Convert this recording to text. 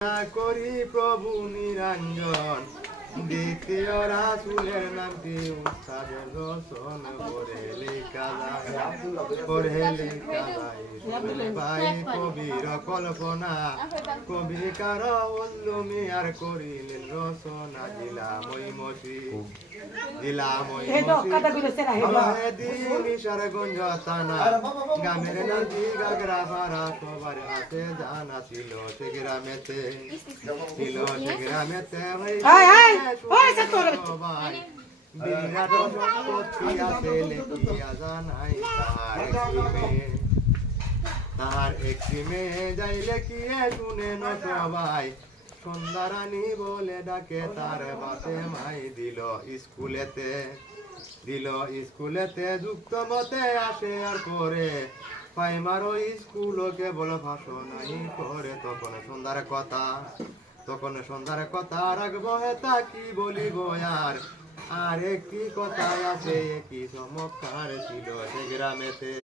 করি প্রভু নিরঞ্জন দ্বিতীয় রাসূলের নামটি উস্তাদে রসন করে লেখা যায় ভাই কবির কল্পনা কবিকার উল্লুমি আর করিলেন রচনা দিলামই মসি গঞ্জ থানা গ্রামের নাতি গাগরা পাড়া সবার হাতে জানা ছিল সে গ্রামেতে বিরাট সম্পত্তি আছে লেখিয়া জানাই তাহার একটি মেয়ে যাই লেখিয়ে শুনে ন সবাই সন্ধ্যারানী বলে ডাকে তার বাসে মাই দিল স্কুলেতে যুক্ত মতে আসে আর করে প্রাইমারো স্কুল কেবল ভাষণাই করে তখন সন্ধ্যার কথা রাখবো হেতা কি বলিব আর একটি কথা আছে কি চমৎকার ছিল সে গ্রামেতে।